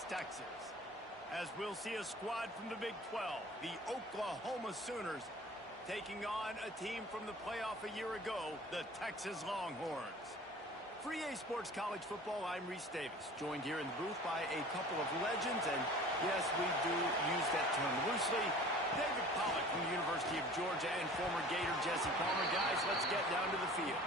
West Texas. As we'll see a squad from the Big 12, the Oklahoma Sooners, taking on a team from the playoff a year ago, the Texas Longhorns. For EA Sports College Football, I'm Reese Davis, joined here in the booth by a couple of legends, and yes, we do use that term loosely. David Pollack from the University of Georgia and former Gator Jesse Palmer. Guys, let's get down to the field.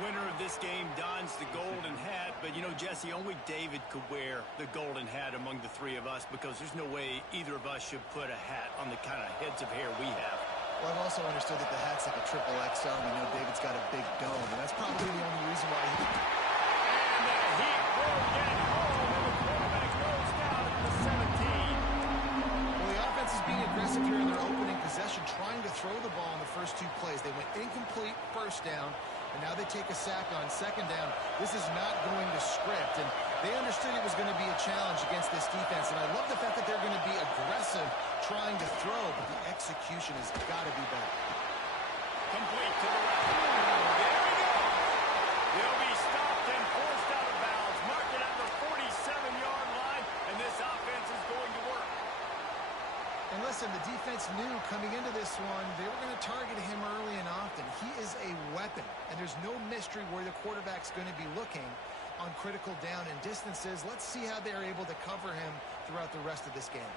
Winner of this game dons the golden hat, but you know, Jesse, only David could wear the golden hat among the three of us because there's no way either of us should put a hat on the kind of heads of hair we have. Well, I've also understood that the hat's like a triple XL, and we know David's got a big dome, and that's probably the only reason why he... And the Heat will get home, and the quarterback goes down at the 17. Well, the offense is being aggressive here in their opening possession, trying to throw the ball in the first two plays. They went incomplete first down, and now they take a sack on second down. This is not going to script, and they understood it was going to be a challenge against this defense, and I love the fact that they're going to be aggressive trying to throw, but the execution has got to be better. Complete to the left. There we go. They'll be stopped and forced out of bounds. Mark it at the 47-yard line, and this offense is going to work. And listen, the defense knew coming into this one, they were going to target him early and often. He is a weapon, and there's no mystery where the quarterback's going to be looking on critical down and distances. Let's see how they're able to cover him throughout the rest of this game.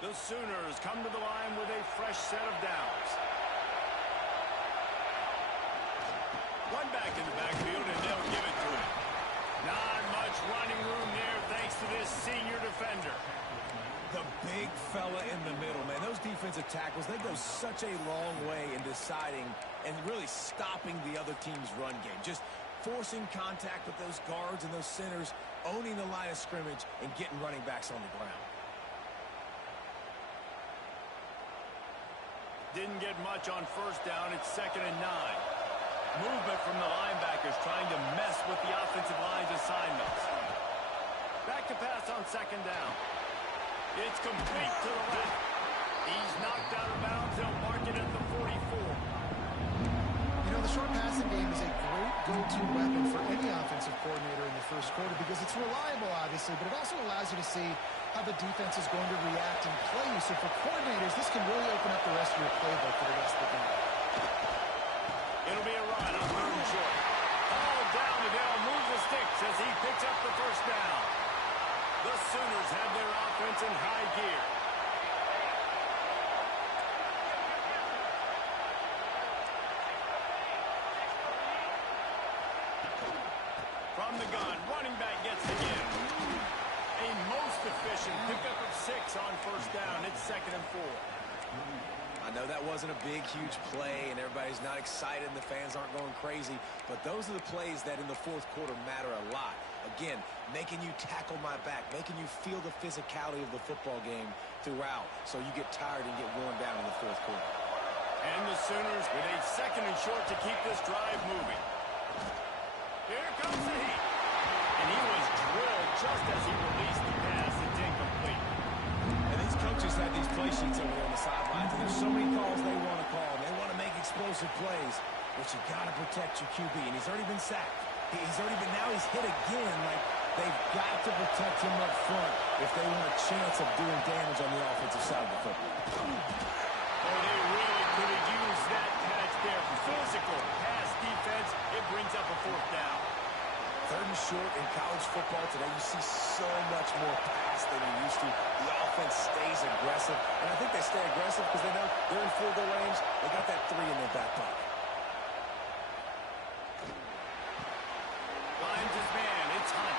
The Sooners come to the line with a fresh set of downs. One back in the backfield, and they'll give it to him. Not much running room there thanks to this senior defender. The big fella in the middle, man. Those defensive tackles, they go such a long way in deciding and really stopping the other team's run game. Just forcing contact with those guards and those centers, owning the line of scrimmage, and getting running backs on the ground. Didn't get much on first down. It's 2nd and 9. Movement from the linebackers trying to mess with the offensive line's assignments. Back to pass on 2nd down. It's complete to the left. He's knocked out of bounds. They'll mark it at the 44. You know, the short passing game is a great go-to weapon for any offensive coordinator in the first quarter because it's reliable, obviously, but it also allows you to see how the defense is going to react and play you. So for coordinators, this can really open up the rest of your playbook for the rest of the game. It'll be a run on 3rd and short. All down the Dale, moves the sticks as he picks up the first down. The Sooners have their offense in high gear. From the gun, running back gets the give. A most efficient pickup of 6 on first down. It's 2nd and 4. I know that wasn't a big, huge play, and everybody's not excited, and the fans aren't going crazy, but those are the plays that in the fourth quarter matter a lot. Again, making you tackle my back, making you feel the physicality of the football game throughout, so you get tired and get worn down in the fourth quarter. And the Sooners with a 2nd and short to keep this drive moving. Here comes the Heat. And he was drilled just as he released the pass. It's incomplete. And these coaches have these play sheets over there on the sidelines, and there's so many calls they want to call. They want to make explosive plays, but you got to protect your QB, and he's already been sacked. Now he's hit again. Like, they've got to protect him up front if they want a chance of doing damage on the offensive side of the football. Oh, they really could have used that catch there. Physical pass defense. It brings up a 4th down. 3rd and short in college football today. You see so much more pass than you used to. The offense stays aggressive, and I think they stay aggressive because they know they're in field goal range. They got that 3 in their back pocket. Finds his man. It's Hunt.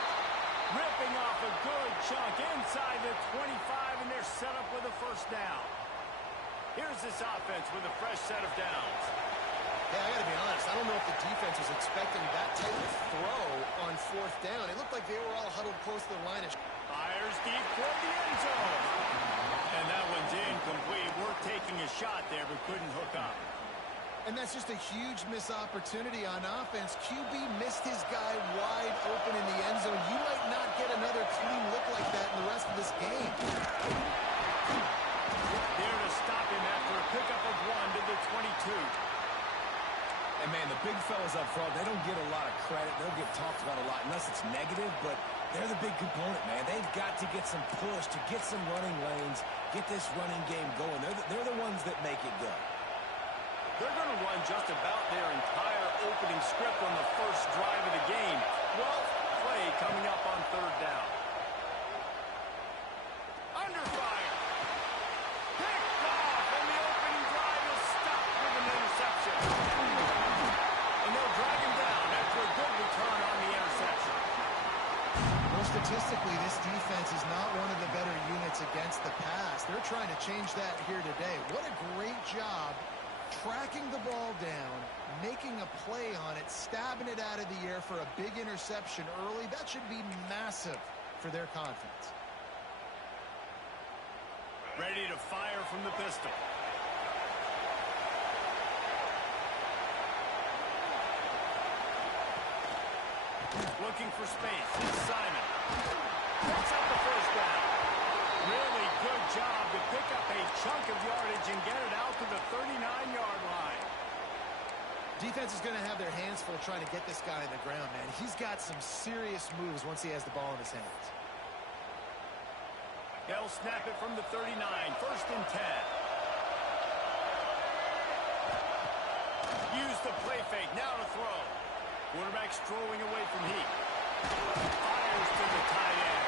Ripping off a good chunk inside the 25, and they're set up with a first down. Here's this offense with a fresh set of downs. Yeah, I got to be honest. I don't know if the defense was expecting that type of throw on 4th down. It looked like they were all huddled close to the line. Fires deep toward the end zone. And that one's incomplete. We're taking a shot there, but couldn't hook up. And that's just a huge missed opportunity on offense. QB missed his guy wide open in the end zone. You might not get another clean look like that in the rest of this game. There to stop him after a pickup of 1 to the 22. And, man, the big fellas up front, they don't get a lot of credit. They'll get talked about a lot, unless it's negative. But They're the big component, man. They've got to get some push, to get some running lanes, get this running game going. They're the ones that make it go. They're going to run just about their entire opening script on the first drive of the game. 12th play coming up on third down. Under fire. Picked off, and the opening drive is stopped with an interception. And they'll drag him down after a good return on the interception. Well, statistically, this defense is not one of the better units against the pass. They're trying to change that here today. What a great job tracking the ball down, making a play on it, stabbing it out of the air for a big interception early. That should be massive for their confidence. Ready to fire from the pistol. Looking for space. It's Simon. Picks up the first down. Really good job to pick up a chunk of yardage and get it out to the 39-yard line. Defense is going to have their hands full trying to get this guy on the ground, man. He's got some serious moves once he has the ball in his hands. They'll snap it from the 39. First and 10. Use the play fake. Now to throw. Quarterback strolling away from Heat. Fires to the tight end.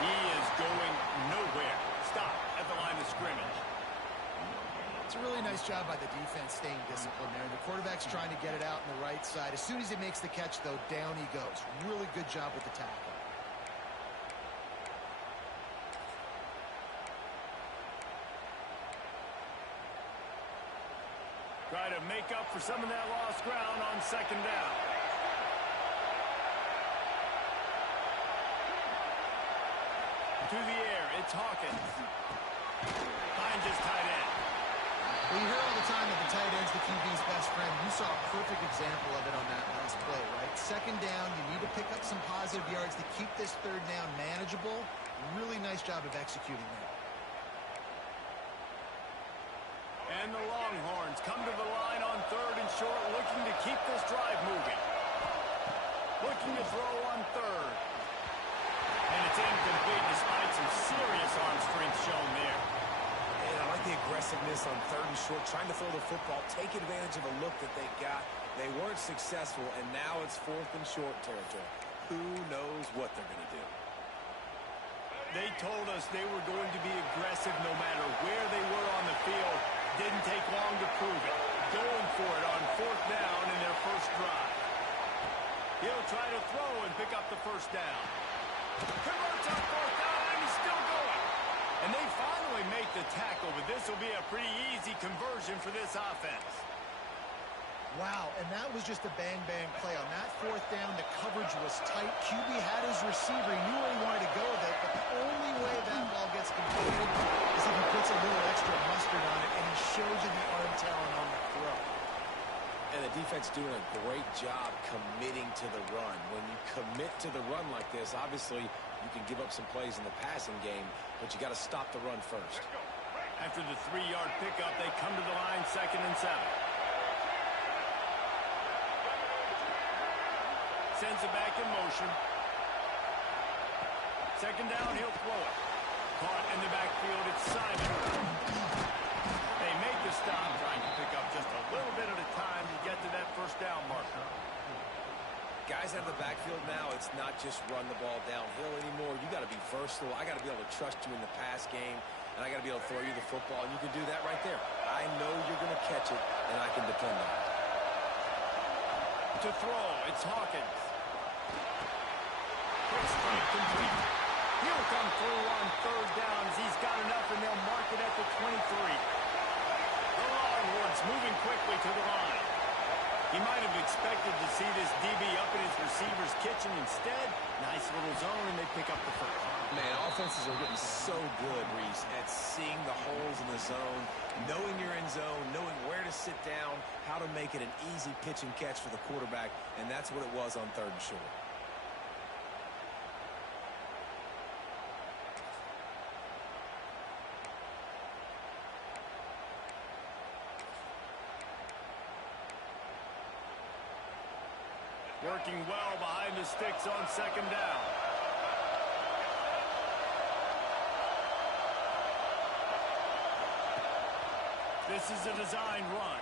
He is going nowhere. Stop at the line of scrimmage. It's a really nice job by the defense staying disciplined there. The quarterback's trying to get it out on the right side. As soon as he makes the catch, though, down he goes. Really good job with the tackle. Try to make up for some of that lost ground on second down. To the air, it's Hawkins. Finds his tight end. Well, you hear all the time that the tight end's the QB's best friend. You saw a perfect example of it on that last play, right? Second down, you need to pick up some positive yards to keep this third down manageable. Really nice job of executing that. And the Longhorns come to the line on third and short, looking to keep this drive moving. Looking to throw on third. And it's incomplete despite some serious arm strength shown there. And I like the aggressiveness on third and short, trying to throw the football, take advantage of a look that they got. They weren't successful, and now it's fourth and short territory. Who knows what they're going to do? They told us they were going to be aggressive no matter where they were on the field. Didn't take long to prove it. Going for it on fourth down in their first drive. He'll try to throw and pick up the first down. Converts on fourth down, and he's still going. And they finally make the tackle, but this will be a pretty easy conversion for this offense. Wow, and that was just a bang-bang play. On that fourth down, the coverage was tight. QB had his receiver. He knew where he wanted to go with it, but the only way that ball gets completed is if he puts a little extra mustard on it, and he shows you the arm talent on the throw. And the defense doing a great job committing to the run. When you commit to the run like this, obviously you can give up some plays in the passing game, but you got to stop the run first. After the 3-yard pickup, they come to the line, second and 7. Sends it back in motion. Second down, he'll throw it. Caught in the backfield, it's Simon. They make the stop, trying to pick up just a little bit at a time to get to that first down marker. Guys out of the backfield now, it's not just run the ball downhill anymore. You got to be versatile. I got to be able to trust you in the pass game, and I got to be able to throw you the football, and you can do that right there. I know you're going to catch it, and I can depend on it. To throw, it's Hawkins. Quick strike complete. He'll come through on third down as he's got enough, and they'll mark it at the 23. The Longhorns moving quickly to the line. He might have expected to see this DB up in his receiver's kitchen. Instead, nice little zone, and they pick up the first. Man, offenses are getting so good, Reese, at seeing the holes in the zone, knowing you're in zone, knowing where to sit down, how to make it an easy pitch and catch for the quarterback, and that's what it was on third and short. Working well behind the sticks on second down. This is a design run.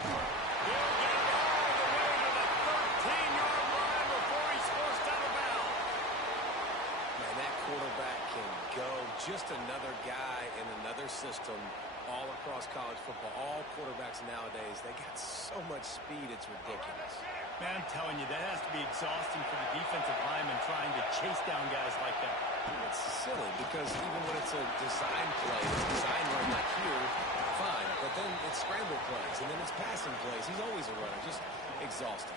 He'll get it all the way to the 13-yard line before he's forced out of bounds. Man, that quarterback can go. Just another guy in another system all across college football. All quarterbacks nowadays, they got so much speed, it's ridiculous. Man, I'm telling you, that has to be exhausting for the defensive lineman trying to chase down guys like that. It's silly because even when it's a design play, it's a design run like here, fine. But then it's scramble plays, and then it's passing plays. He's always a runner. Just exhausting.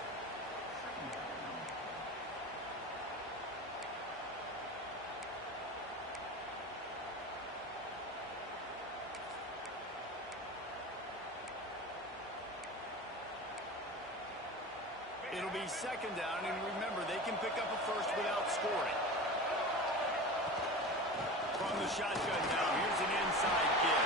It'll be second down, and remember, they can pick up a first without scoring. From the shotgun now, here's an inside give.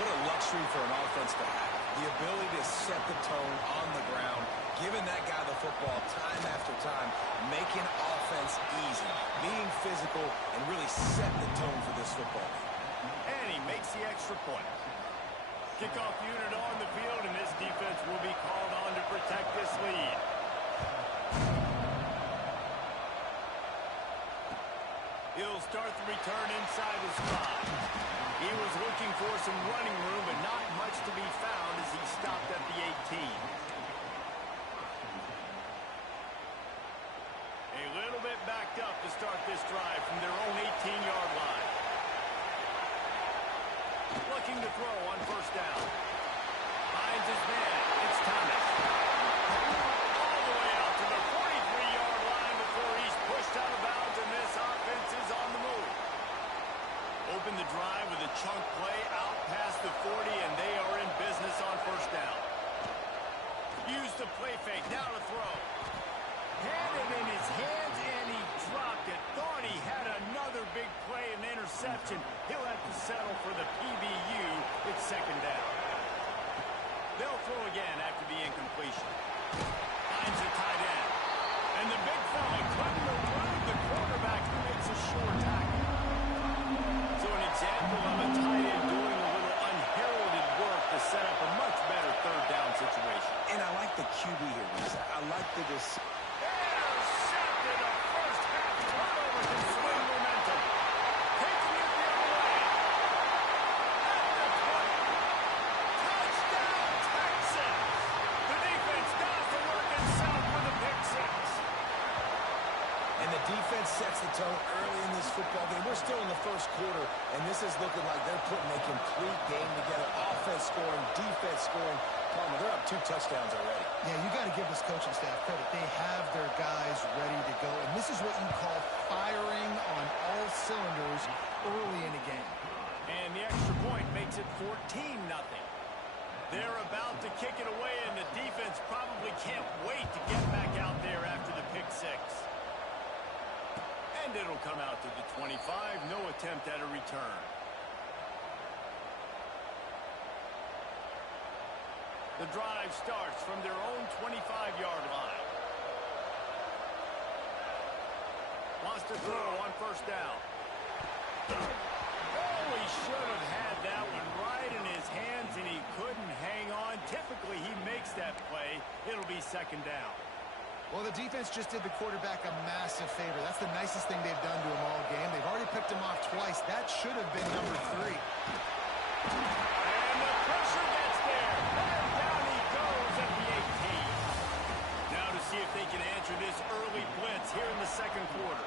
What a luxury for an offense to have. The ability to set the tone on the ground, giving that guy the football time after time, making offense easy, being physical, and really setting the tone for this football game. And he makes the extra point. Kickoff unit on the field, and this defense will be called on to protect this lead. He'll start the return inside his 5. He was looking for some running room, but not much to be found as he stopped at the 18. A little bit backed up to start this drive from their own 18-yard line. Looking to throw on first down. Finds his man. It's Thomas. All the way out to the 43-yard line before he's pushed out of bounds, and this offense is on the move. Open the drive with a chunk play out past the 40, and they are in business on first down. Use the play fake. Now to throw. Had it in his hands, and he dropped it. Thought he had another big play, an interception. He'll have to settle for the PBU. It's second down. They'll throw again after the incompletion. Finds the tight end. And the big fella couldn't elude the quarterback who makes a sure tackle. So an example of a tight end doing a little unheralded work to set up a much better third down situation. And I like the QB here, Lisa. I like the Intercepted, a first half turnover can swing momentum. Taking it the other way. At the 20. Touchdown, Texans. The defense does the work itself with a pick 6. And the defense sets the tone early in this football game. We're still in the first quarter, and this is looking like they're putting a complete game together. Offense scoring, defense scoring. Palmer, they're up 2 touchdowns already. Yeah, you got to give this coaching staff credit. They have their guys ready to go, and this is what you call firing on all cylinders early in a game. And the extra point makes it 14-0. They're about to kick it away, and the defense probably can't wait to get back out there after the pick 6. And it'll come out to the 25. No attempt at a return. The drive starts from their own 25-yard line. Wants to throw on first down. Oh, he should have had that one right in his hands, and he couldn't hang on. Typically, he makes that play. It'll be second down. Well, the defense just did the quarterback a massive favor. That's the nicest thing they've done to him all game. They've already picked him off twice. That should have been number 3. And the pressure gets there. And down he goes at the 18. Now to see if they can answer this early blitz here in the second quarter.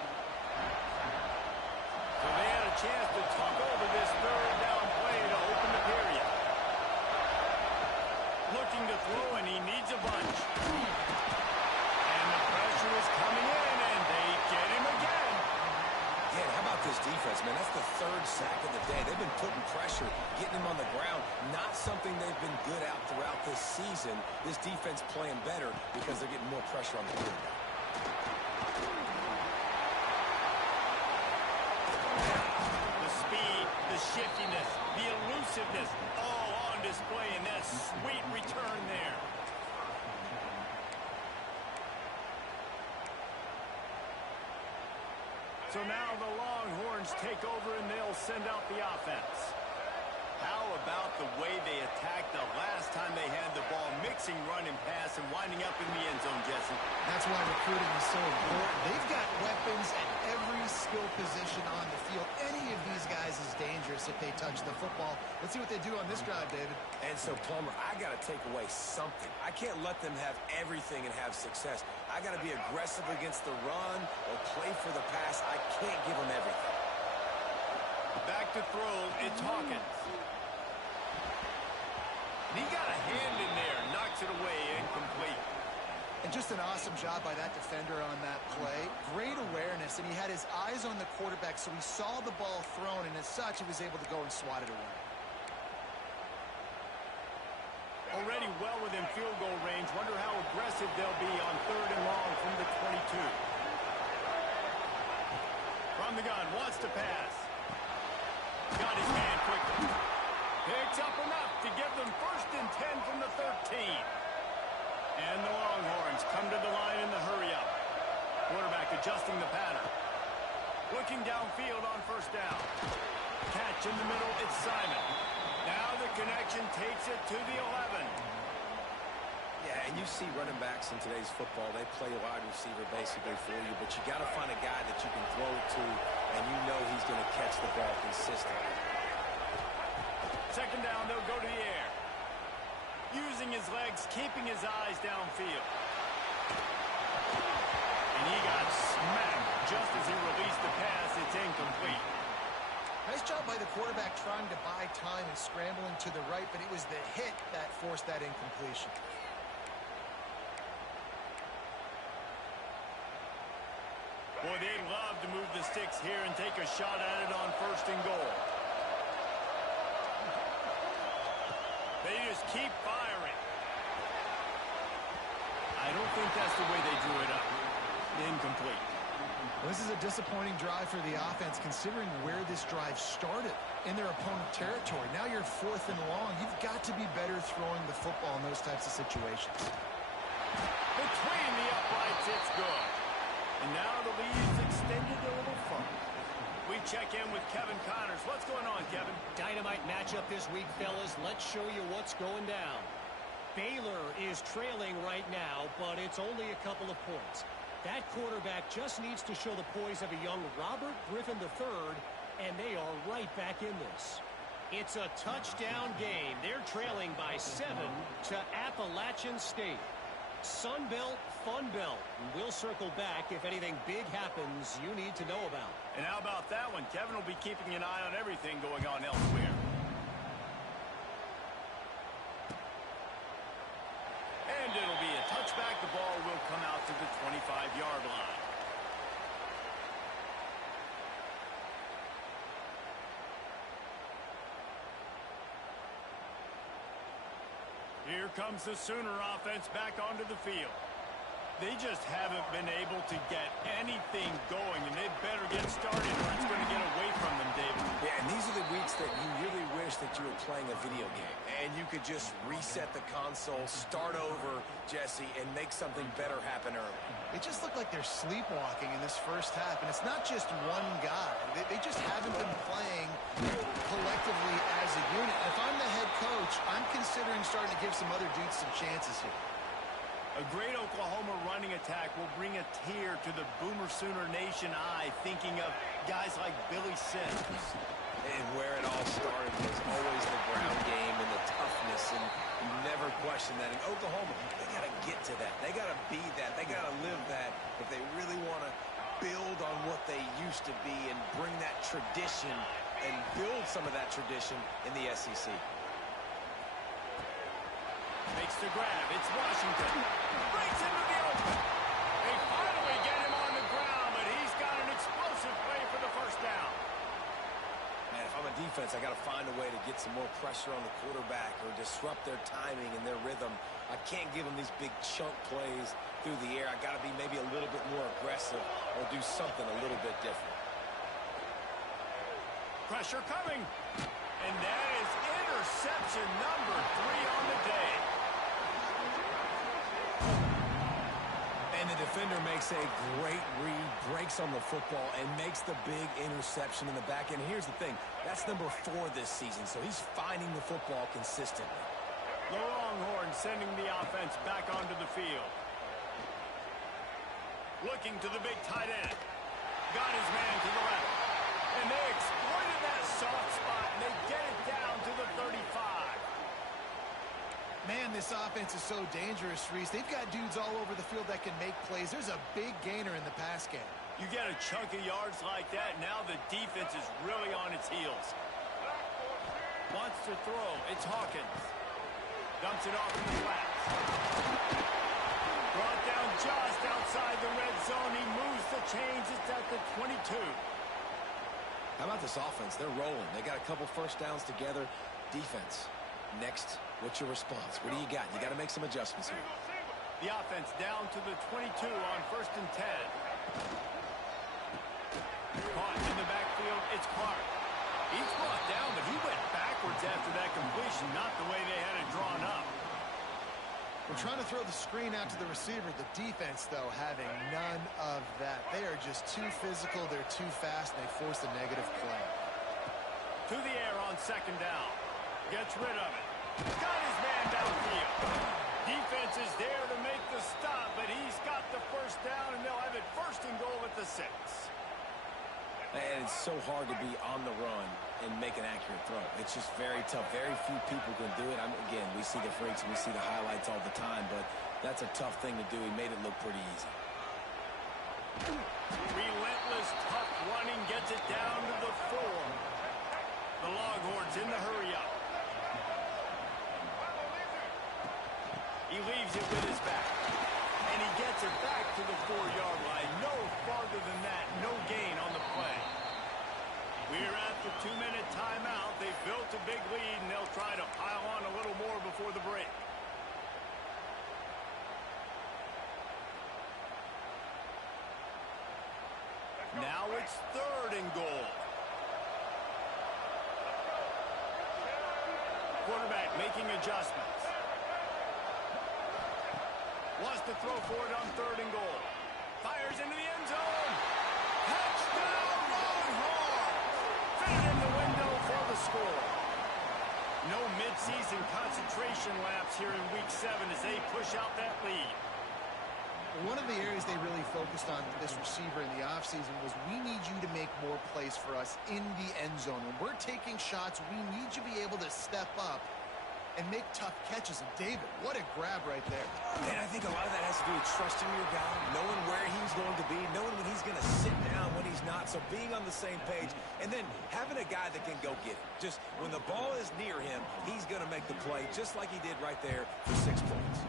So they had a chance to talk over this third down play to open the period. Looking to throw, and he needs a bunch. And the pressure is coming in, and they get him again. Yeah, how about this defense, man? That's the 3rd sack of the day. They've been putting pressure, getting him on the ground. Not something they've been good at throughout this season. This defense playing better because they're getting more pressure on the quarterback. The speed, the shiftiness, the elusiveness, all on display in that sweet return there. So now the Longhorns take over and they'll send out the offense. How about the way they attacked the last time they had the ball, mixing run and pass and winding up in the end zone, Jesse? That's why recruiting is so important. They've got weapons at every skill position on the field. Any of these guys is dangerous if they touch the football. Let's see what they do on this drive, David. And so, Plummer, I got to take away something. I can't let them have everything and have success. I got to be aggressive against the run or play for the pass. I can't give them everything. Back to throw, it's Hawkins. He got a hand in there, knocks it away, incomplete. And just an awesome job by that defender on that play. Great awareness, and he had his eyes on the quarterback, so he saw the ball thrown, and as such, he was able to go and swat it away. Already well within field goal range. Wonder how aggressive they'll be on 3rd and long from the 22. From the gun, wants to pass. Got his hand quickly. Picks up enough to give them 1st and 10 from the 13. And the Longhorns come to the line in the hurry-up. Quarterback adjusting the pattern. Looking downfield on 1st down. Catch in the middle, it's Simon. Now the connection takes it to the 11. Yeah, and you see running backs in today's football, they play wide receiver basically for you, but you got to find a guy that you can throw it to, and you know he's going to catch the ball consistently. 2nd down, they'll go to the air. Using his legs, keeping his eyes downfield. And he got smacked just as he released the pass. It's incomplete. Nice job by the quarterback trying to buy time and scrambling to the right, but it was the hit that forced that incompletion. Boy, they'd love to move the sticks here and take a shot at it on 1st and goal. They just keep firing. I don't think that's the way they drew it up. Incomplete. Well, this is a disappointing drive for the offense, considering where this drive started in their opponent territory. Now you're 4th and long. You've got to be better throwing the football in those types of situations. Between the uprights, it's good. And now the lead's extended a little further. We check in with Kevin Connors. What's going on, Kevin? Dynamite matchup this week, fellas. Let's show you what's going down. Baylor is trailing right now, but it's only a couple of points. That quarterback just needs to show the poise of a young Robert Griffin III, and they are right back in this. It's a touchdown game. They're trailing by 7 to Appalachian State. Sun Belt, Fun Belt. We'll circle back if anything big happens you need to know about. And how about that one? Kevin will be keeping an eye on everything going on elsewhere. And it'll be a touchback. The ball will come out to the 25-yard line. Here comes the Sooner offense back onto the field. They just haven't been able to get anything going, and they better get started or it's going to get away from them, David. Yeah, and these are the weeks that you really wish that you were playing a video game, and you could just reset the console, start over, Jesse, and make something better happen early. They just look like they're sleepwalking in this 1st half, and it's not just one guy. They just haven't been playing collectively as a unit. If I'm the head coach, I'm considering starting to give some other dudes some chances here. A great Oklahoma running attack will bring a tear to the Boomer Sooner Nation eye, thinking of guys like Billy Sims. And where it all started was always the ground game and the toughness, and you never question that. In Oklahoma, they got to get to that. They got to be that. They got to live that if they really want to build on what they used to be and bring that tradition and build some of that tradition in the SEC. Makes the grab. It's Washington. Breaks into the open. They finally get him on the ground, but he's got an explosive play for the 1st down. Man, if I'm a defense, I got to find a way to get some more pressure on the quarterback or disrupt their timing and their rhythm. I can't give them these big chunk plays through the air. I got to be maybe a little bit more aggressive or do something a little bit different. Pressure coming. And that is interception number 3 on the day. And And the defender makes a great read, breaks on the football, and makes the big interception in the back end. Here's the thing. That's number 4 this season, so he's finding the football consistently. The Longhorns sending the offense back onto the field. Looking to the big tight end. Got his man to the left. And they exploited that soft spot, and they get it down to the 35. Man, this offense is so dangerous, Reese. They've got dudes all over the field that can make plays. There's a big gainer in the pass game. You get a chunk of yards like that, now the defense is really on its heels. Wants to throw. It's Hawkins. Dumps it off in the flats. Brought down just outside the red zone. He moves the chains. It's at the 22. How about this offense? They're rolling. They got a couple first downs together. Defense. Next, what's your response? What do you got? You got to make some adjustments here. The offense down to the 22 on 1st and 10. Caught in the backfield, it's Clark. He's brought down, but he went backwards after that completion, not the way they had it drawn up. We're trying to throw the screen out to the receiver. The defense, though, having none of that. They are just too physical, they're too fast, and they force a negative play. To the air on 2nd down. Gets rid of it. Got his man downfield. Defense is there to make the stop, but he's got the first down, and they'll have it 1st and goal at the 6. And it's so hard to be on the run and make an accurate throw. It's just very tough. Very few people can do it. Again, we see the freaks and we see the highlights all the time, but that's a tough thing to do. He made it look pretty easy. Relentless, tough running gets it down to the 4. The Longhorns in the hurry up. He leaves it with his back. And he gets it back to the 4-yard line. No farther than that. No gain on the play. We're at the 2-minute timeout. They've built a big lead, and they'll try to pile on a little more before the break. Now it's 3rd and goal. Quarterback making adjustments. Wants to throw for it on 3rd and goal. Fires into the end zone. Touchdown, Longhorns! Fit in the window for the score. No midseason concentration laps here in Week 7 as they push out that lead. One of the areas they really focused on this receiver in the offseason was we need you to make more plays for us in the end zone. When we're taking shots, we need you to be able to step up and make tough catches. And David, what a grab right there. And I think a lot of that has to do with trusting your guy, knowing where he's going to be, knowing when he's going to sit down, when he's not, so being on the same page, and then having a guy that can go get it. Just when the ball is near him, he's going to make the play, just like he did right there for 6 points.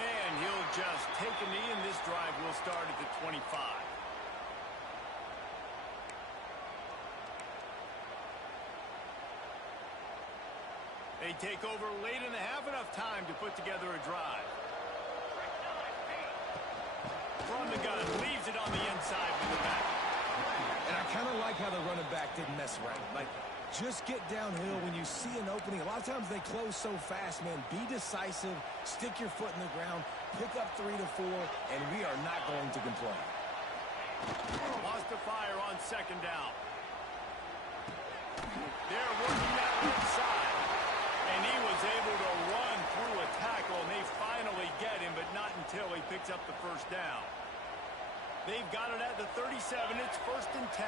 And he'll just take a knee, and this drive will start at the 25. They take over late in the half, enough time to put together a drive. From the gun, leaves it on the inside with the back. And I kind of like how the running back didn't mess around. Like, just get downhill when you see an opening. A lot of times they close so fast, man. Be decisive, stick your foot in the ground, pick up 3 to 4, and we are not going to complain. Lost the fire on 2nd down. They're working that left side. And he was able to run through a tackle, and they finally get him, but not until he picks up the first down. They've got it at the 37. It's 1st and 10.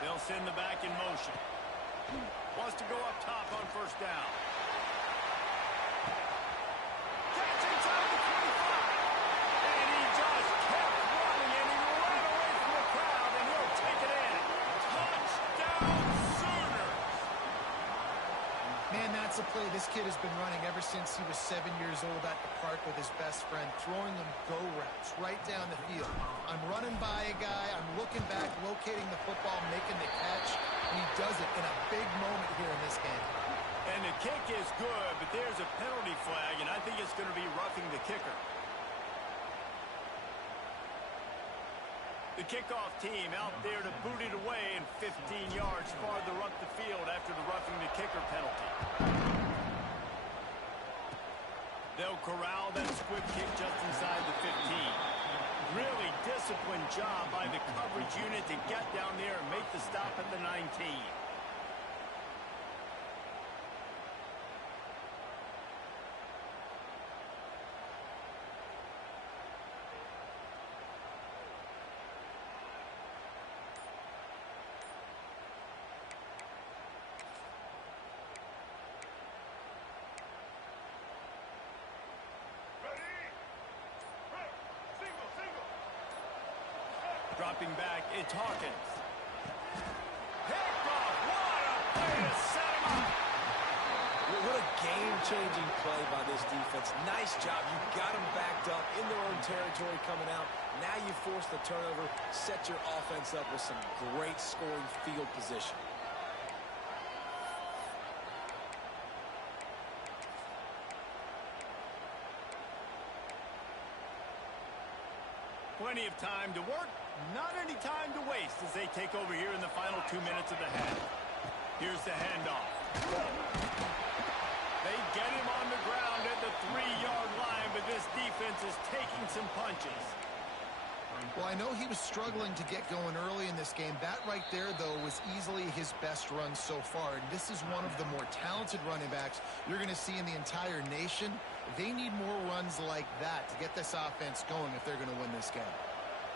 They'll send the back in motion. Wants to go up top on 1st down. Catch inside the 25. And he just kept running, and he ran away from the crowd, and he'll take it in. Touchdown, Sooners! Man, that's a play this kid has been running ever since he was 7 years old at the park with his best friend, throwing them go routes right down the field. I'm running by a guy, I'm looking back, locating the football, making the catch, and he does it in a big moment here in this game. And the kick is good, but there's a penalty flag, and I think it's going to be roughing the kicker. The kickoff team out there to boot it away, and 15 yards farther up the field after the roughing the kicker penalty. They'll corral that squib kick just inside the 15. Really disciplined job by the coverage unit to get down there and make the stop at the 19. Dropping back, it's Hawkins. Picked off. What a play to set him up. What a game-changing play by this defense. Nice job. You got them backed up in their own territory coming out. Now you force the turnover, set your offense up with some great scoring field position. Plenty of time to work, not any time to waste as they take over here in the final 2 minutes of the half. Here's the handoff. They get him on the ground at the 3-yard line, but this defense is taking some punches. Well, I know he was struggling to get going early in this game. That right there, though, was easily his best run so far. And this is one of the more talented running backs you're going to see in the entire nation. They need more runs like that to get this offense going if they're going to win this game.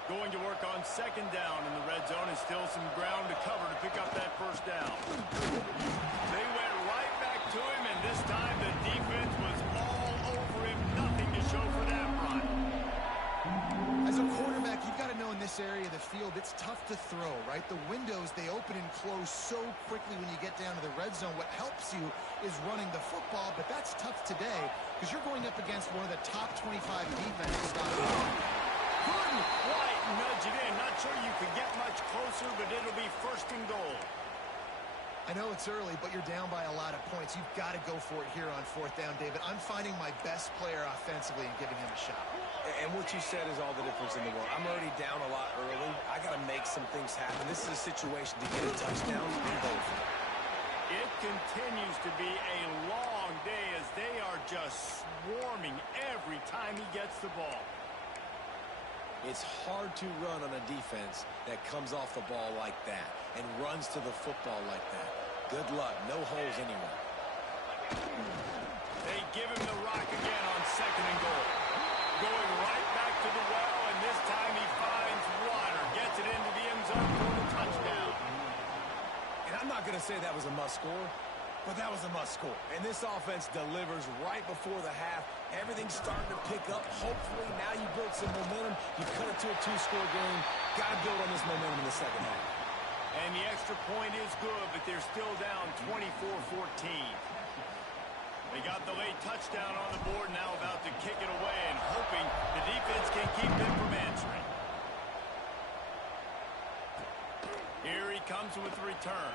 Going to work on second down in the red zone, and still some ground to cover to pick up that first down. They went right back to him, and this time the defense was all over him. Nothing to show for that run. As a quarterback, you've got to know in this area of the field, it's tough to throw, right? The windows, they open and close so quickly when you get down to the red zone. What helps you is running the football, but that's tough today because you're going up against one of the top 25 defenses. Couldn't quite nudge it in. Not sure you could get much closer, but it'll be first and goal. I know it's early, but you're down by a lot of points. You've got to go for it here on fourth down, David. I'm finding my best player offensively and giving him a shot. And what you said is all the difference in the world. I'm already down a lot early. I got to make some things happen. This is a situation to get a touchdown and go for it. It continues to be a long day as they are just swarming every time he gets the ball. It's hard to run on a defense that comes off the ball like that and runs to the football like that. Good luck. No holes anywhere. They give him the rock again on second and goal. Going right back to the well, and this time he finds water. Gets it into the end zone for the touchdown. And I'm not going to say that was a must-score, but that was a must-score. And this offense delivers right before the half. Everything's starting to pick up. Hopefully now you build some momentum. You cut it to a 2-score game. Got to build on this momentum in the second half. And the extra point is good, but they're still down 24-14. They got the late touchdown on the board, now about to kick it away and hoping the defense can keep them from answering. Here he comes with the return.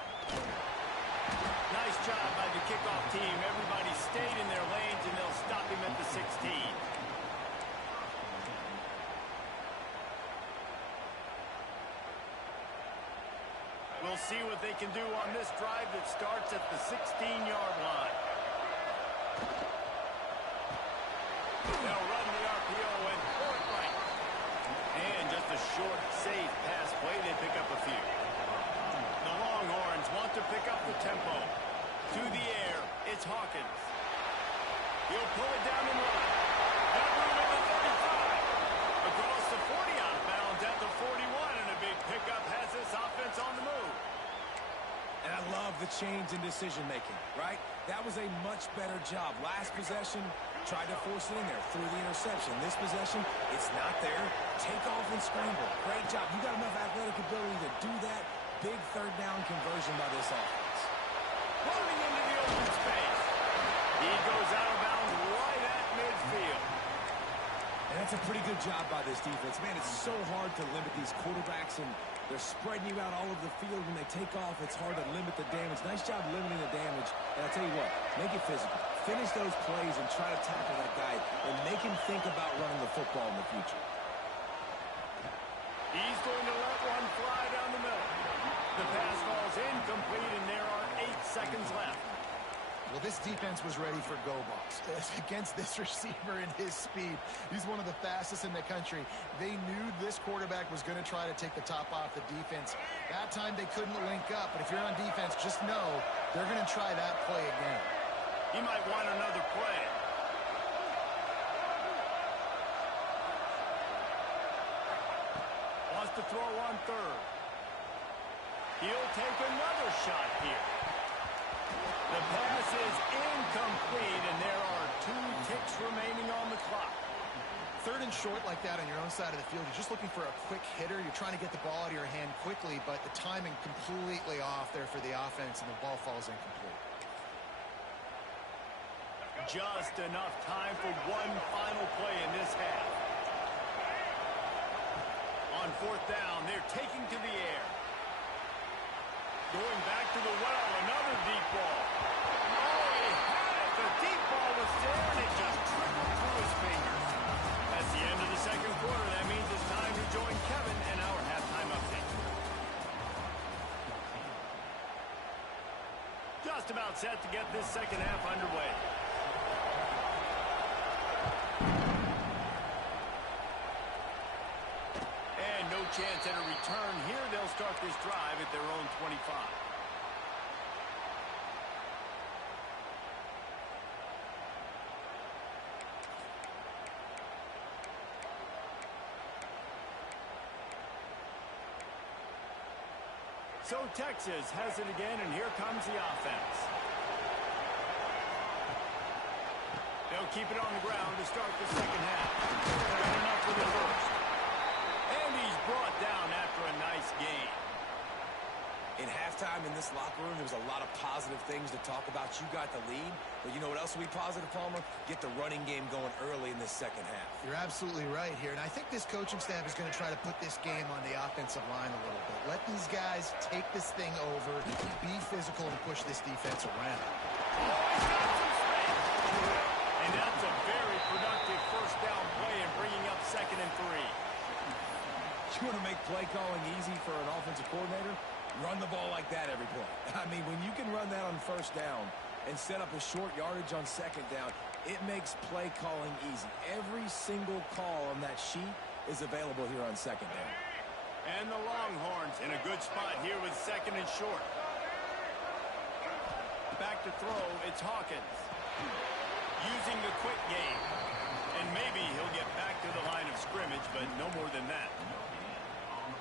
Nice job by the kickoff team. Everybody stayed in their lanes, and they'll stop him at the 16. We'll see what they can do on this drive that starts at the 16-yard line. They'll run the RPO and throw it right. And just a short, safe pass play. They pick up a few. The Longhorns want to pick up the tempo. To the air, it's Hawkins. He'll pull it down and run. Got room at the 35. Across the 40, out of bounds at the 41, and a big pickup has this offense on the move. And I love the change in decision-making, right? That was a much better job. Last possession, tried to force it in there, threw the interception. This possession, it's not there. Take off and scramble. Great job. You got enough athletic ability to do that. Big third down conversion by this offense. Running into the open space. He goes out of bounds right at midfield. And that's a pretty good job by this defense. Man, it's so hard to limit these quarterbacks, and they're spreading you out all over the field. When they take off, it's hard to limit the damage. Nice job limiting the damage. And I'll tell you what, make it physical. Finish those plays and try to tackle that guy and make him think about running the football in the future. He's going to let one fly down the middle. The pass falls incomplete, and there are 8 seconds left. Well, this defense was ready for go balls. Against this receiver and his speed, he's one of the fastest in the country. They knew this quarterback was going to try to take the top off the defense. That time they couldn't link up, but if you're on defense, just know they're going to try that play again. He might want another play. Wants to throw on third. He'll take another shot here. The pass is incomplete, and there are 2 ticks remaining on the clock. Third and short like that on your own side of the field, you're just looking for a quick hitter. You're trying to get the ball out of your hand quickly, but the timing completely off there for the offense, and the ball falls incomplete. Just enough time for one final play in this half. On fourth down, they're taking to the air. Going back to the well, another deep ball. Oh, he had it. The deep ball was there, and it just trickled through his fingers. That's the end of the second quarter. That means it's time to join Kevin and our halftime update. Just about set to get this second half underway. No chance at a return here. They'll start this drive at their own 25. So Texas has it again, and here comes the offense. They'll keep it on the ground to start the second half. Got enough for the first. And he's brought down after a nice game. In halftime in this locker room, there was a lot of positive things to talk about. You got the lead, but you know what else will be positive, Palmer? Get the running game going early in this second half. You're absolutely right here, and I think this coaching staff is going to try to put this game on the offensive line a little bit. Let these guys take this thing over, be physical, and push this defense around. Oh, he's got some space. And that's a very productive first down play and bringing up 2nd and 3. You want to make play calling easy for an offensive coordinator? Run the ball like that every play. I mean, when you can run that on first down and set up a short yardage on second down, it makes play calling easy. Every single call on that sheet is available here on second down. And the Longhorns in a good spot here with 2nd and short. Back to throw, it's Hawkins. Using the quick game. And maybe he'll get back to the line of scrimmage, but no more than that.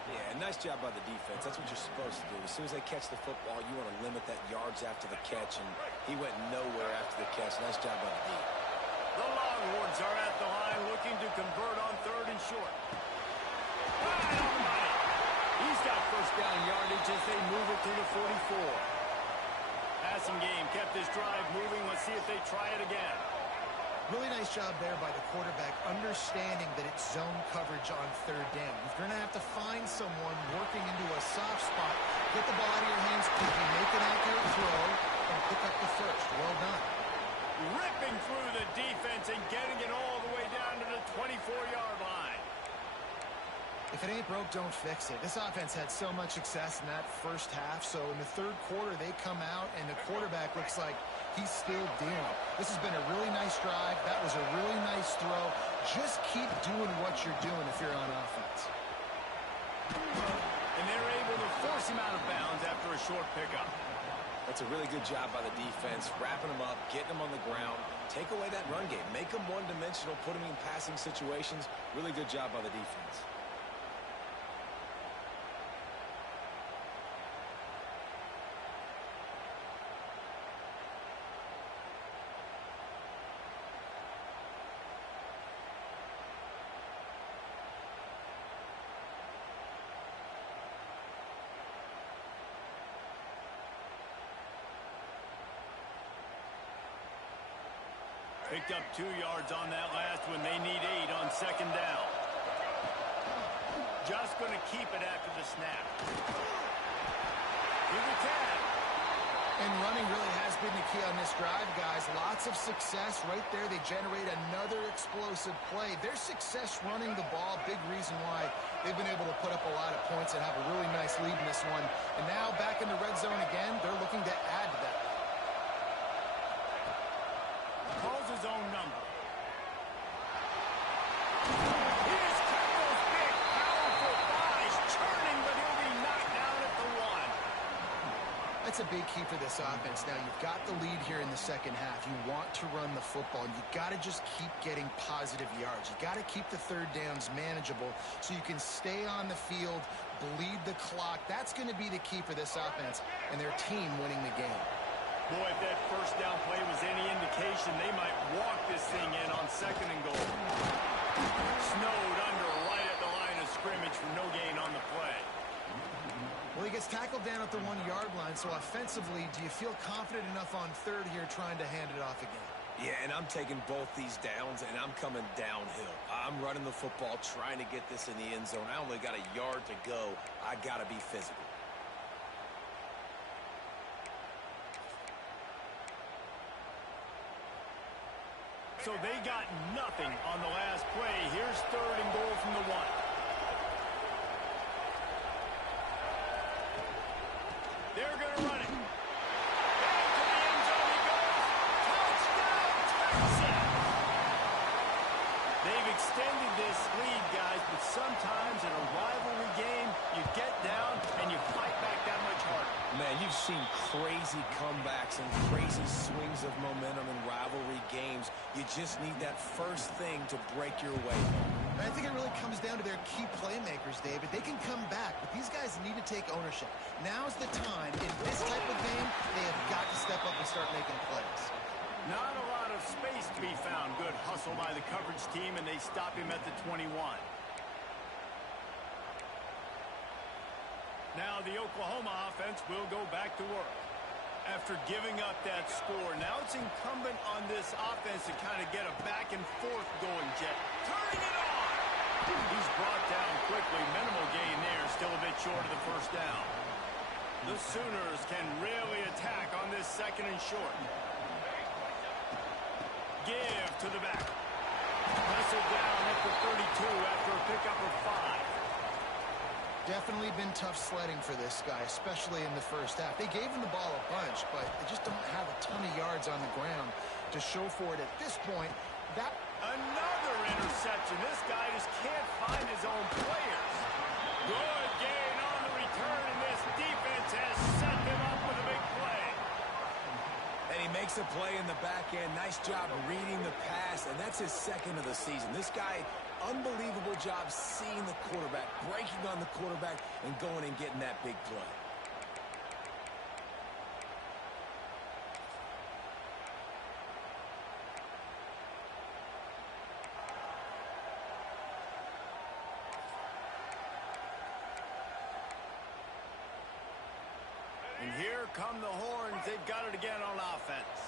Yeah, nice job by the defense. That's what you're supposed to do. As soon as they catch the football, you want to limit that yards after the catch, and he went nowhere after the catch. Nice job by the D. The Longhorns are at the line looking to convert on 3rd and short. Right on the money. He's got first down yardage as they move it to the 44. Passing game kept this drive moving. Let's see if they try it again. Really nice job there by the quarterback, understanding that it's zone coverage on 3rd down. You're going to have to find someone working into a soft spot, get the ball out of your hands quickly, make an accurate throw, and pick up the first. Well done. Ripping through the defense and getting it all the way down to the 24-yard line. If it ain't broke, don't fix it. This offense had so much success in that first half, so in the 3rd quarter, they come out, and the quarterback looks like he's still dealing. This has been a really nice drive. That was a really nice throw. Just keep doing what you're doing if you're on offense. And they're able to force him out of bounds after a short pickup. That's a really good job by the defense, wrapping them up, getting them on the ground. Take away that run game. Make them one-dimensional, put them in passing situations. Really good job by the defense. Picked up 2 yards on that last one. They need 8 on 2nd down. Just going to keep it after the snap. To the 10. And running really has been the key on this drive, guys. Lots of success right there. They generate another explosive play. Their success running the ball, big reason why they've been able to put up a lot of points and have a really nice lead in this one. And now back in the red zone again, they're looking to add to that. That's a big key for this offense. Now, you've got the lead here in the second half. You want to run the football. You got to just keep getting positive yards. You got to keep the third downs manageable so you can stay on the field, bleed the clock. That's going to be the key for this offense and their team winning the game. Boy, if that first down play was any indication, they might walk this thing in on 2nd and goal. Snowed under right at the line of scrimmage for no gain on the play. Well, he gets tackled down at the 1-yard line, so offensively, do you feel confident enough on 3rd here trying to hand it off again? Yeah, and I'm taking both these downs, and I'm coming downhill. I'm running the football, trying to get this in the end zone. I only got a yard to go. I got to be physical. So they got nothing on the last play. Here's 3rd and goal from the 1. They're going to run it. Into the end zone he goes. Touchdown, Texans! They've extended this lead, guys, but sometimes in a rivalry game, you get down and you fight back that much harder. Man, you've seen crazy comebacks and crazy swings of momentum in rivalry games. You just need that first thing to break your way home. I think it really comes down to their key playmakers, David. They can come back, but these guys need to take ownership. Now's the time. In this type of game, they have got to step up and start making plays. Not a lot of space to be found. Good hustle by the coverage team, and they stop him at the 21. Now the Oklahoma offense will go back to work. After giving up that score, now it's incumbent on this offense to kind of get a back and forth going, Jet. Turning it on! He's brought down quickly. Minimal gain there. Still a bit short of the first down. The Sooners can really attack on this 2nd and short. Give to the back. Wrestled down at the 32 after a pickup of 5. Definitely been tough sledding for this guy, especially in the first half. They gave him the ball a bunch, but they just don't have a ton of yards on the ground to show for it at this point. That Another interception. This guy just can't find his own players. Good gain on the return, and this defense has set them up with a big play. And he makes a play in the back end. Nice job reading the pass, and that's his 2nd of the season. This guy, unbelievable job seeing the quarterback, breaking on the quarterback, and going and getting that big play. And here come the horns. They've got it again on offense.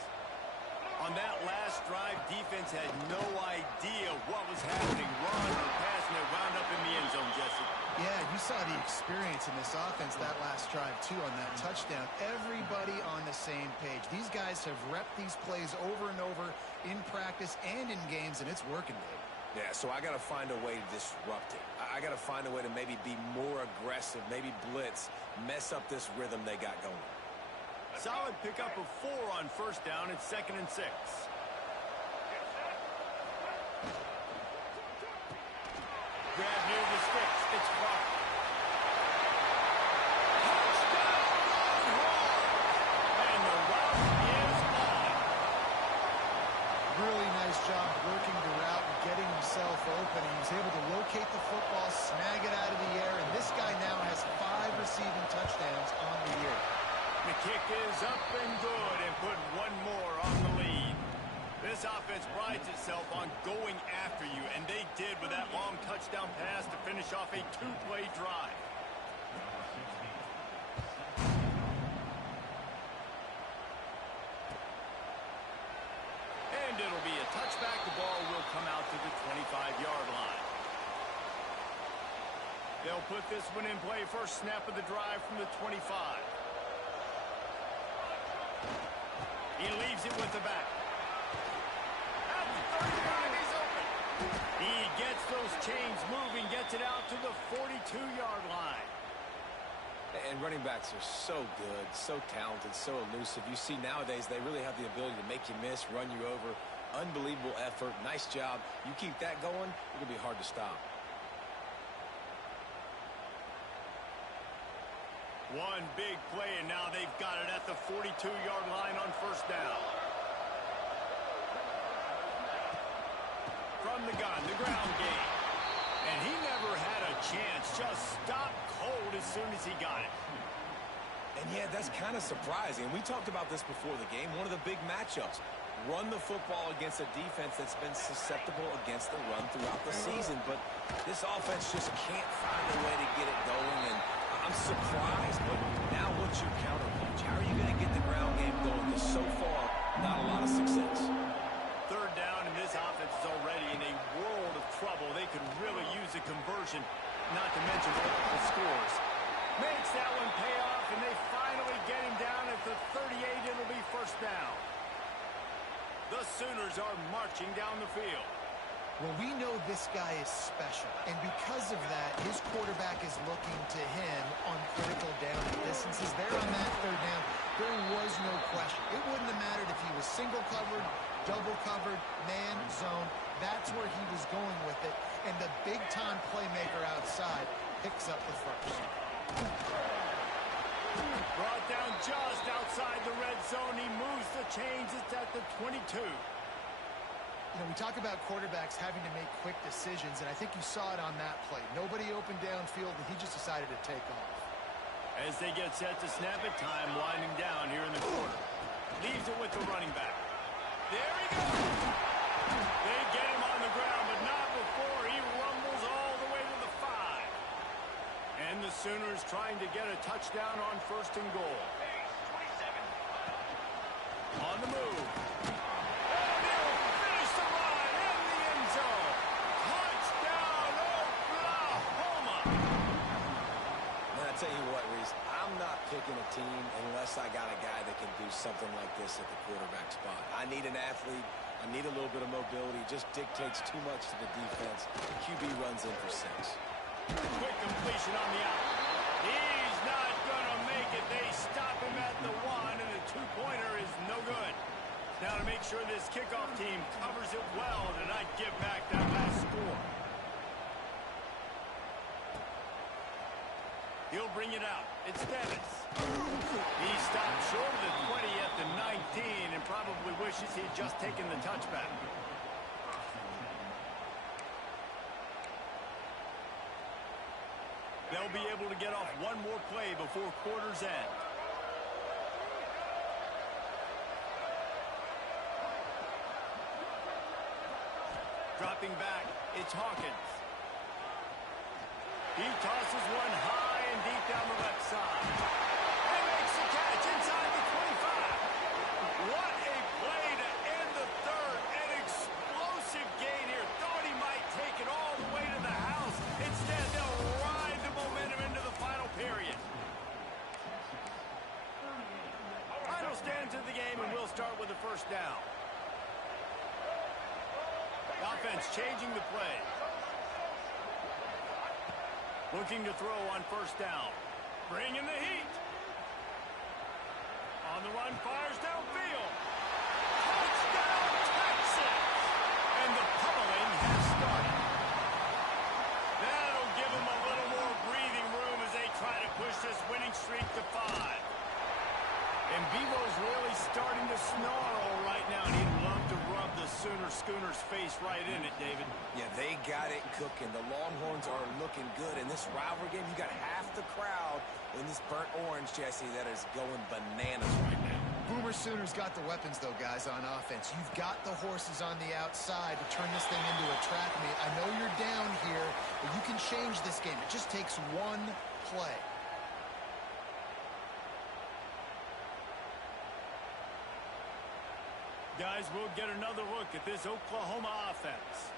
On that last drive, defense had no idea what was happening. Run or pass, and it wound up in the end zone, Jesse. Yeah, you saw the experience in this offense that last drive, too, on that touchdown. Everybody on the same page. These guys have repped these plays over and over in practice and in games, and it's working, Dave. Yeah, so I got to find a way to disrupt it. I got to find a way to maybe be more aggressive, maybe blitz, mess up this rhythm they got going. Solid pickup of 4 on 1st down. It's 2nd and 6. Grab near the sticks. It's Clark. Touchdown, Longhorns! And the route is on. Really nice job working the route and getting himself open. He was able to locate the football, snag it out of the air, and this guy now has 5 receiving touchdowns on the year. The kick is up and good, and put one more on the lead. This offense prides itself on going after you, and they did with that long touchdown pass to finish off a 2-play drive. And it'll be a touchback. The ball will come out to the 25-yard line. They'll put this one in play. First snap of the drive from the 25. He leaves it with the back. At the 35, he's open. He gets those chains moving, gets it out to the 42-yard line. And running backs are so good, so talented, so elusive. You see nowadays they really have the ability to make you miss, run you over. Unbelievable effort. Nice job. You keep that going, it'll be hard to stop. One big play, and now they've got it at the 42-yard line on first down. From the gun, the ground game. And he never had a chance. Just stopped cold as soon as he got it. And yeah, that's kind of surprising. We talked about this before the game. One of the big matchups. Run the football against a defense that's been susceptible against the run throughout the season. But this offense just can't find a way to get it going. And I'm surprised, but now what's your counterpunch? How are you going to get the ground game going? Because so far, not a lot of success. Third down, and this offense is already in a world of trouble. They could really use a conversion, not to mention multiple scores. Makes that one pay off, and they finally get him down at the 38. It'll be first down. The Sooners are marching down the field. Well, we know this guy is special, and because of that, his quarterback is looking to him on critical down distances. There on that third down, there was no question. It wouldn't have mattered if he was single covered, double covered, man, zone. That's where he was going with it, and the big-time playmaker outside picks up the first. Brought down just outside the red zone. He moves the chains. It's at the 22. You know, we talk about quarterbacks having to make quick decisions, and I think you saw it on that play. Nobody opened downfield, and he just decided to take off. As they get set to snap it, time winding down here in the quarter. Leaves it with the running back. There he goes. They get him on the ground, but not before he rumbles all the way to the 5. And the Sooners trying to get a touchdown on first and goal. On the move. And he'll finish the run in the end zone. Touchdown, Oklahoma. Man, I tell you what, Reese, I'm not picking a team unless I got a guy that can do something like this at the quarterback spot. I need an athlete. I need a little bit of mobility. It just dictates too much to the defense. The QB runs in for 6. Quick completion on the out. He's not going to make it. They stop him at the 1, and the two-pointer is no good. Now to make sure this kickoff team covers it well to not give back that last score. He'll bring it out. It's Dennis. He stopped short of the 20 at the 19 and probably wishes he'd just taken the touchback. They'll be able to get off one more play before quarter's end. Dropping back, it's Hawkins. He tosses one high and deep down the left side. And makes the catch inside the 25. What a play to end the third. An explosive gain here. Thought he might take it all the way to the house. Instead, they'll ride the momentum into the final period. Final stands of the game, and we'll start with the first down. Offense changing the play. Looking to throw on first down. Bringing the heat. On the run, fires downfield. Touchdown, Texas! And the pummeling has started. That'll give them a little more breathing room as they try to push this winning streak to 5. And Bevo's really starting to snarl right now, and he'd love to rub the Schooner's face right in it, David. Yeah, they got it cooking. The Longhorns are looking good. In this rivalry game, you got half the crowd in this burnt orange, Jesse, that is going bananas right now. Boomer Sooners got the weapons, though, guys, on offense. You've got the horses on the outside to turn this thing into a track meet. I know you're down here, but you can change this game. It just takes one play. Guys, we'll get another look at this Oklahoma offense.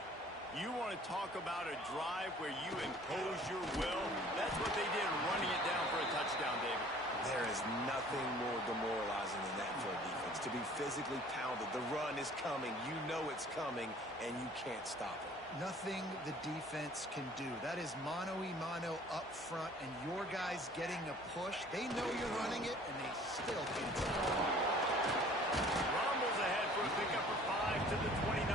You want to talk about a drive where you impose your will? That's what they did, running it down for a touchdown, David. There is nothing more demoralizing than that for a defense. To be physically pounded, the run is coming, you know it's coming, and you can't stop it. Nothing the defense can do. That is mano-a-mano up front, and your guys getting a push. They know you're running it, and they still can't stop it. Rumbles ahead for a pickup of 5 to the 29.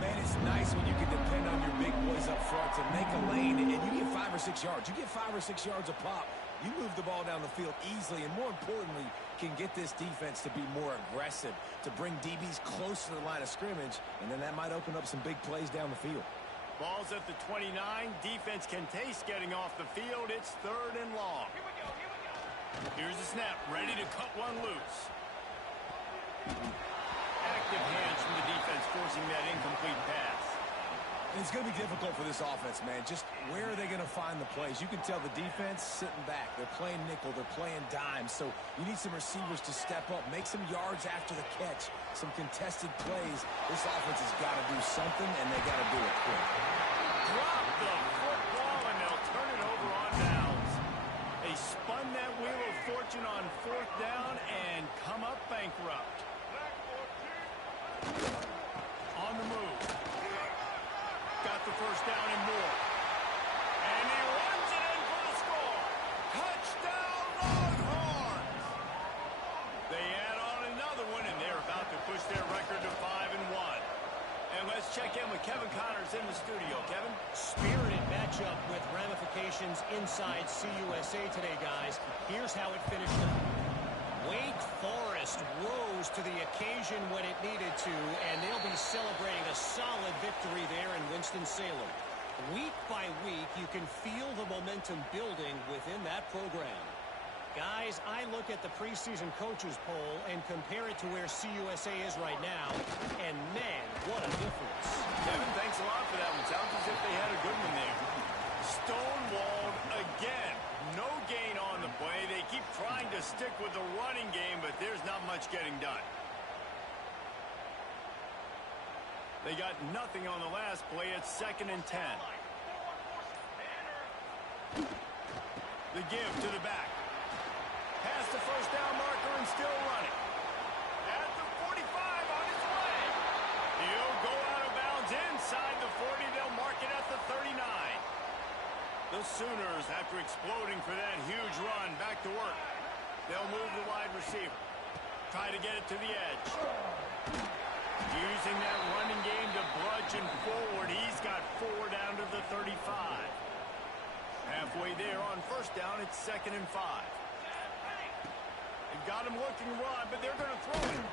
Man, it's nice when you can depend on your big boys up front to make a lane, and you get 5 or 6 yards. You get 5 or 6 yards a pop. you move the ball down the field easily and, more importantly, can get this defense to be more aggressive, to bring DBs close to the line of scrimmage, and then that might open up some big plays down the field. Ball's at the 29. Defense can taste getting off the field. It's 3rd and long. Here's the snap, ready to cut one loose. Active hands from the defense forcing that incomplete pass. And it's going to be difficult for this offense, man. Just where are they going to find the plays? You can tell the defense sitting back. They're playing nickel. They're playing dime. So you need some receivers to step up, make some yards after the catch, some contested plays. This offense has got to do something, and they got to do it quick. Drop the football, and they'll turn it over on downs. They spun that wheel of fortune on 4th down and come up bankrupt. On the move. Got the first down and more. And he runs it in for the score. Touchdown, Longhorns! They add on another one, and they're about to push their record to 5-1. And let's check in with Kevin Connors in the studio. Kevin? Spirited matchup with ramifications inside CUSA today, guys. Here's how it finished up. Wake Forest rose to the occasion when it needed to, and they'll be celebrating a solid victory there in Winston-Salem. Week by week, you can feel the momentum building within that program. Guys, I look at the preseason coaches poll and compare it to where CUSA is right now, and man, what a difference. Kevin, thanks a lot for that one. Sounds as if they had a good one there. Stonewalled again. No gain on the play. They keep trying to stick with the running game, but there's not much getting done. They got nothing on the last play. It's 2nd and 10. The give to the back. Past the first down marker and still running. At the 45 on his way. He'll go out of bounds inside the 40. They'll mark it at the 39. The Sooners, after exploding for that huge run, back to work. They'll move the wide receiver. Try to get it to the edge. Using that running game to bludgeon forward. He's got 4 down to the 35. Halfway there on first down, it's 2nd and 5. They've got him looking to run, but they're going to throw it.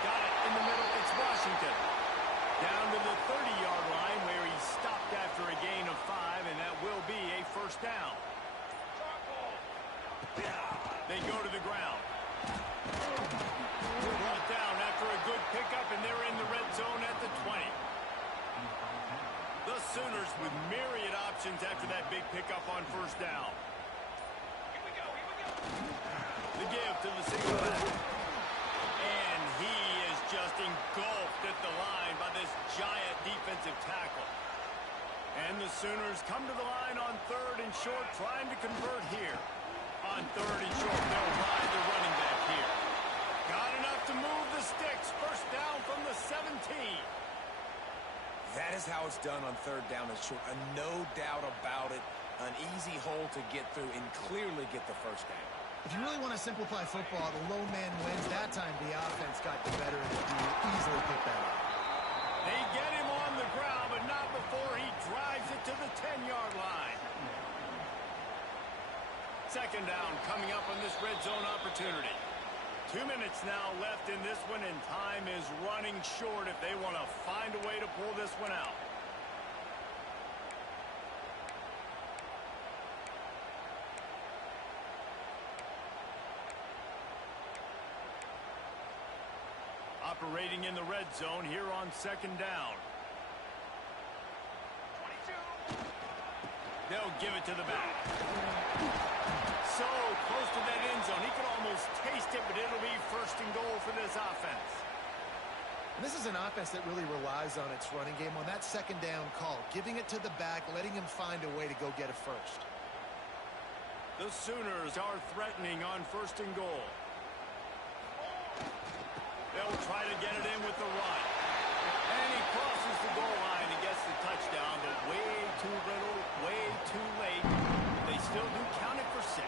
Got it in the middle. It's Washington. Down to the 30-yard line where he stopped after a gain of 5, and that will be a first down. They go to the ground. Brought down after a good pickup, and they're in the red zone at the 20. The Sooners with myriad options after that big pickup on first down. The give to the single back. And he is just engulfed at the line by this giant defensive tackle. And the Sooners come to the line on 3rd and short, trying to convert here. On 3rd and short, they'll ride the running back here. Got enough to move the sticks. First down from the 17. That is how it's done on 3rd down and short. No doubt about it. An easy hole to get through and clearly get the first down. If you really want to simplify football, the low man wins. That time the offense got the better of it. You easily pick that up. They get him on the ground, but not before he drives it to the 10-yard line. 2nd down coming up on this red zone opportunity. 2 minutes now left in this one, and time is running short if they want to find a way to pull this one out. Operating in the red zone here on 2nd down. They'll give it to the back. So close to that end zone. He could almost taste it, but it'll be 1st and goal for this offense. And this is an offense that really relies on its running game on that 2nd down call. Giving it to the back, letting him find a way to go get it first. The Sooners are threatening on 1st and goal. They'll try to get it in with the run. And he crosses the goal line and gets the touchdown, but way too little, way too late. They still do count it for 6.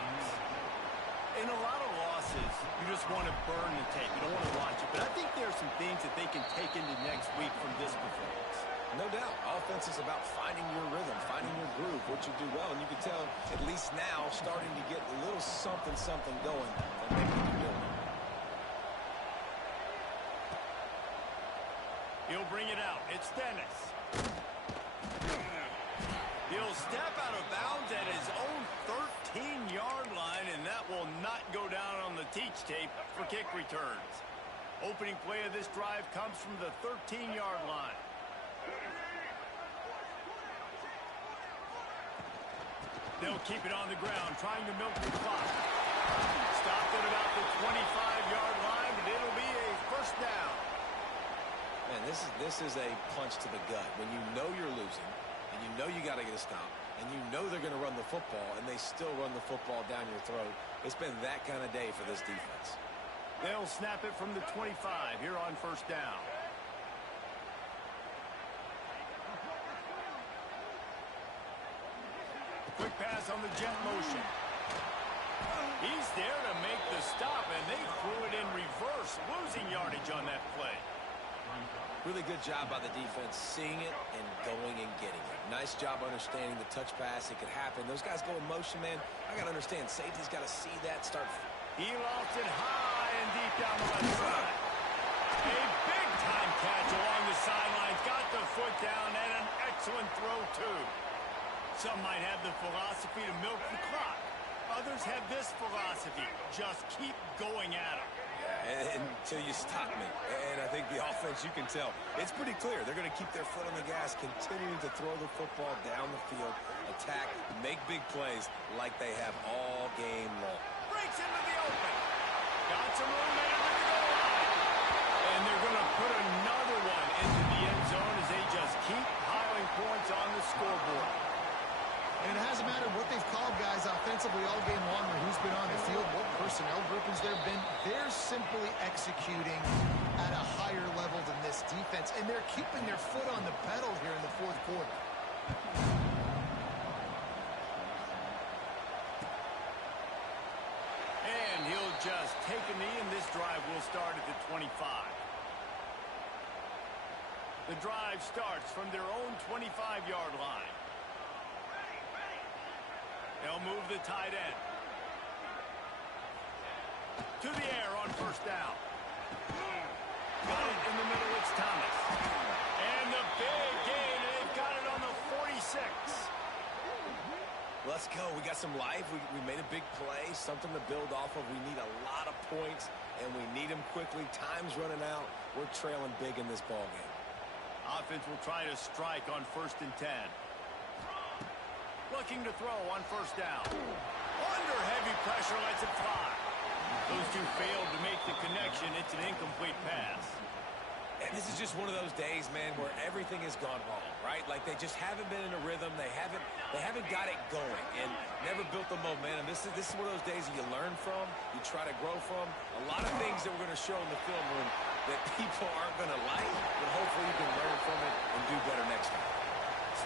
In a lot of losses, you just want to burn the tape. You don't want to watch it. But I think there are some things that they can take into next week from this performance. No doubt. Offense is about finding your rhythm, finding your groove, what you do well. And you can tell, at least now, starting to get a little something going that maybe you can do. He'll bring it out. It's Dennis. He'll step out of bounds at his own 13-yard line, and that will not go down on the teach tape for kick returns. Opening play of this drive comes from the 13-yard line. They'll keep it on the ground, trying to milk the clock. Stopped at about the 25-yard line, but it'll be a first down. Man, this is a punch to the gut. When you know you're losing, and you know you got to get a stop, and you know they're going to run the football, and they still run the football down your throat. It's been that kind of day for this defense. They'll snap it from the 25 here on first down. Quick pass on the jet motion. He's there to make the stop, and they threw it in reverse, losing yardage on that play. Really good job by the defense, seeing it and going and getting it. Nice job understanding the touch pass. It could happen. Those guys go in motion, man. I got to understand, safety's got to see that start. He lost it high and deep down the left side. A big-time catch along the sidelines. Got the foot down, and an excellent throw, too. Some might have the philosophy to milk the clock. Others have this philosophy. Just keep going at them. Until you stop me. And I think the offense, you can tell, it's pretty clear. They're going to keep their foot on the gas, continuing to throw the football down the field, attack, make big plays like they have all game long. Breaks into the open. Got some room there to the goal line. And they're going to put another one into the end zone as they just keep piling points on the scoreboard. And it hasn't mattered what they've called guys offensively all game long or who's been on the field, what personnel groupings there have been. They're simply executing at a higher level than this defense, and they're keeping their foot on the pedal here in the fourth quarter. And he'll just take a knee, and this drive will start at the 25. The drive starts from their own 25-yard line. They'll move the tight end. To the air on first down. Got it in the middle, it's Thomas. And the big gain, and they've got it on the 46. Let's go. We got some life. We made a big play, something to build off of. We need a lot of points, and we need them quickly. Time's running out. We're trailing big in this ball game. Offense will try to strike on 1st and 10. Looking to throw on first down. Under heavy pressure, lets it fly. Those two failed to make the connection. It's an incomplete pass. And this is just one of those days, man, where everything has gone wrong, right? Like they just haven't been in a rhythm. They haven't got it going and never built the momentum. This is one of those days that you learn from, you try to grow from. A lot of things that we're going to show in the film room that people aren't going to like, but hopefully you can learn from it and do better next time.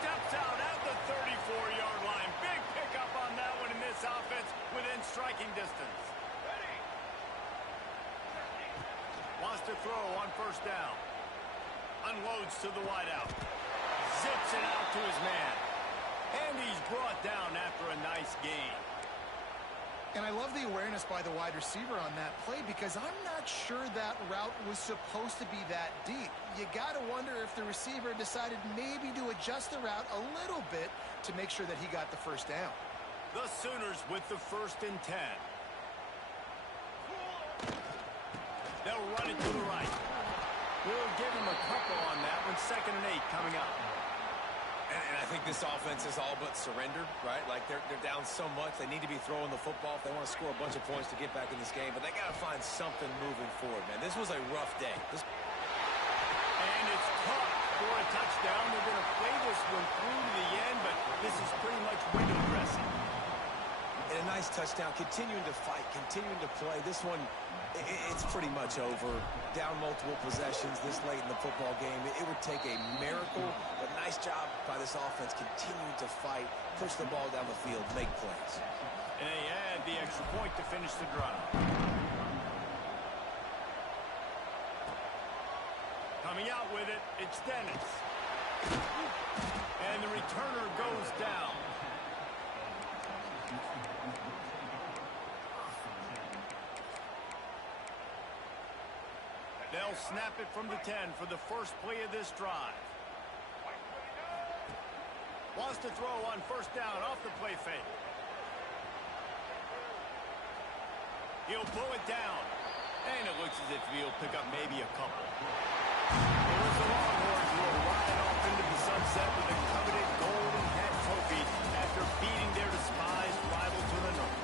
Steps out at the 34-yard line. Big pickup on that one in this offense within striking distance. Wants to throw on first down. Unloads to the wideout. Zips it out to his man. And he's brought down after a nice gain. And I love the awareness by the wide receiver on that play because I'm not sure that route was supposed to be that deep. You got to wonder if the receiver decided maybe to adjust the route a little bit to make sure that he got the first down. The Sooners with the 1st and 10. They'll run it to the right. We'll give him a couple on that one. 2nd and 8 coming up. And I think this offense is all but surrendered, right? Like they're down so much. They need to be throwing the football if they want to score a bunch of points to get back in this game. But they got to find something moving forward, man. This was a rough day. And it's caught for a touchdown. They're going to play this one through to the end, but this is pretty much window dressing. And a nice touchdown. Continuing to fight, continuing to play. This one, it's pretty much over. Down multiple possessions this late in the football game. It would take a miracle, but nice job by this offense continuing to fight, push the ball down the field, make plays. And they add the extra point to finish the drive. Coming out with it, it's Dennis. And the returner goes down. They'll snap it from the 10 for the first play of this drive. Wants to throw on first down off the play fake. He'll pull it down. And it looks as if he'll pick up maybe a couple. Here's the Longhorns who will ride off into the sunset with the coveted golden hat trophy after beating their despised rival to the north.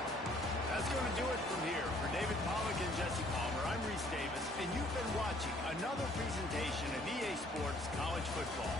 That's going to do it from here. For David Pollack and Jesse Palmer, I'm Reese Davis, and you've been watching another presentation of EA Sports College Football.